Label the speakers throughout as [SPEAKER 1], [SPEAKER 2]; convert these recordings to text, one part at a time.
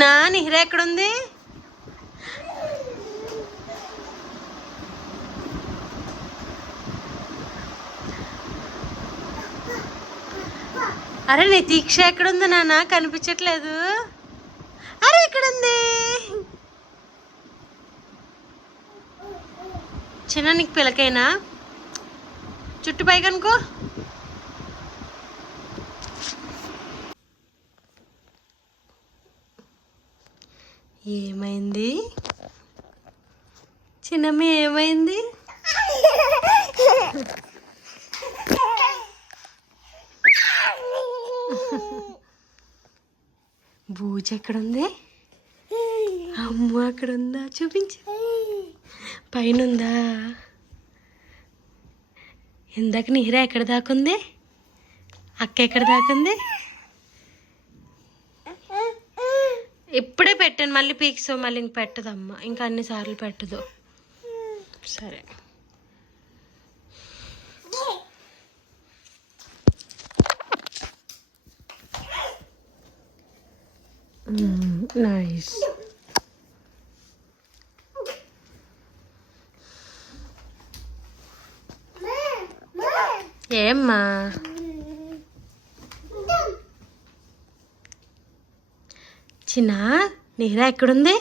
[SPEAKER 1] నా నిహిరా ఎక్కడుంది? అరే నీ దీక్ష ఎక్కడుంది నాన్న? కనిపించట్లేదు. అరే ఎక్కడుంది? చిన్న నీకు పిలకైనా చుట్టు కనుకో ఏమైంది? చిన్నమ్మ ఏమైంది? బూజ ఎక్కడుంది? అమ్మ అక్కడ ఉందా చూపించు. పైన ఉందా ఇందాక నీరా ఎక్కడ దాకుంది? అక్క ఎక్కడ దాకుంది? ఇప్పుడే పెట్టాను మళ్ళీ పీక్స్ మళ్ళీ ఇంక పెట్టదమ్మా. ఇంకా అన్ని సార్లు పెట్టదు. సరే. నైస్. ఏమ్మా? చిన్న నీరా ఎక్కడుంది?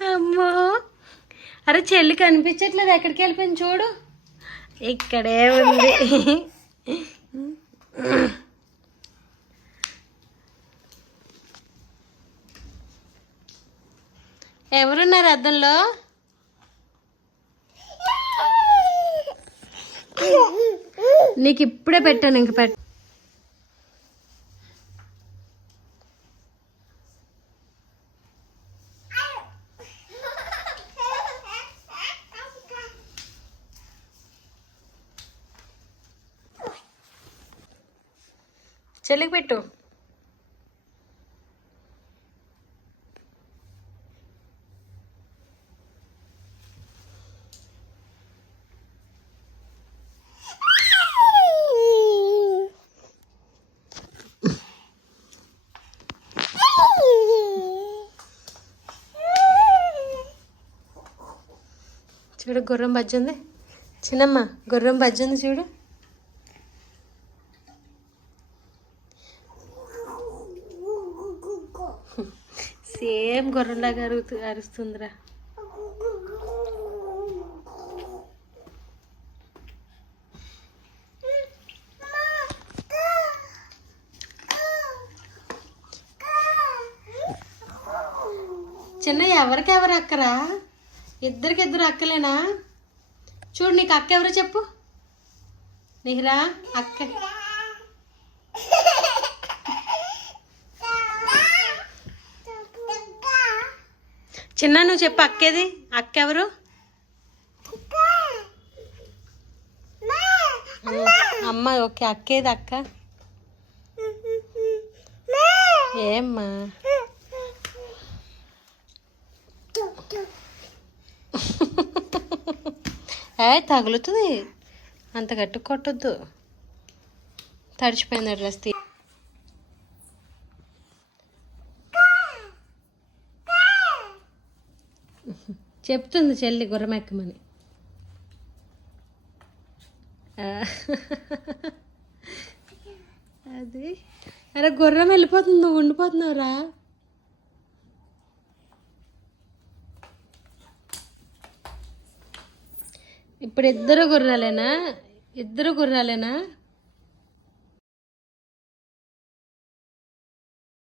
[SPEAKER 1] అమ్మో! అరే చెల్లి కనిపించట్లేదు ఎక్కడికి వెళ్ళిపోయింది చూడు. ఇక్కడే ఉంది. ఎవరున్నారు అద్దంలో? నీకు ఇప్పుడే పెట్టాను ఇంక పెట్ట చెల్లికి పెట్టు. చూడు గుర్రం బజ్జుంది. చిన్నమ్మ గుర్రం బజ్జుంది చూడు. సేమ్ గొర్రెలాగా అరుగుతూ అరుస్తుందిరా. చిన్న ఎవరికి ఎవరు అక్కరా? ఇద్దరికి ఇద్దరు అక్కలేనా? చూడు నీకు అక్క ఎవరు చెప్పు. నిహరా అక్క. చిన్న నువ్వు చెప్పు అక్కేది? అక్క ఎవరు అమ్మ ఓకే అక్కేది అక్క? ఏమ్మా? ఏ తగులుతుంది. అంత గట్టి కొట్టొద్దు. తడిచిపోయింది డ్రెస్ తీ చెప్తుంది చెల్లి గుర్రం ఎక్కమని అది. అరే గుర్రం వెళ్ళిపోతుంది నువ్వు ఉండిపోతున్నావురా. ఇప్పుడు ఇద్దరు గుర్రాలేనా? ఇద్దరు గుర్రాలేనా?